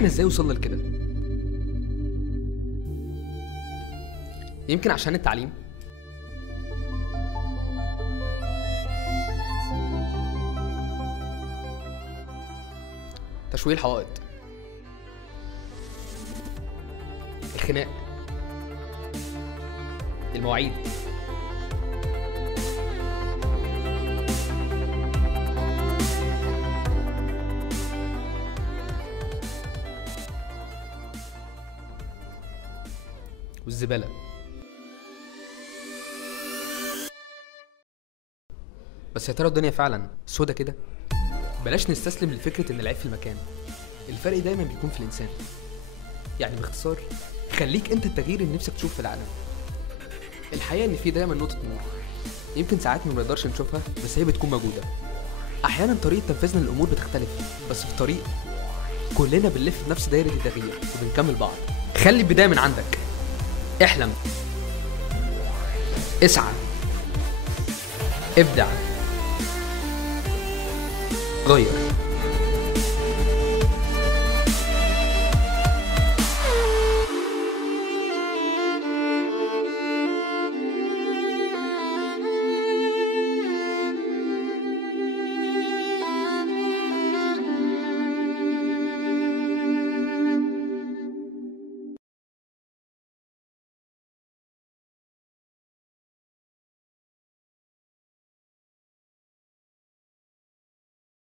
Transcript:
احنا ازاي وصلنا لكده؟ يمكن عشان التعليم. تشويه الحوائط، الخناق، المواعيد، والزبالة. بس يا ترى الدنيا فعلا سودا كده؟ بلاش نستسلم لفكرة ان العيب في المكان، الفرق دايما بيكون في الانسان. يعني باختصار، خليك انت التغيير اللي نفسك تشوف في العالم. الحقيقة ان في دايما نقطة نور، يمكن ساعات ما بنقدرش نشوفها بس هي بتكون موجودة. احيانا طريقة تنفيذنا للامور بتختلف، بس في طريق كلنا بنلف في نفس دايرة التغيير وبنكمل بعض. خلي البداية من عندك، احلم، اسعى، ابدع، غير.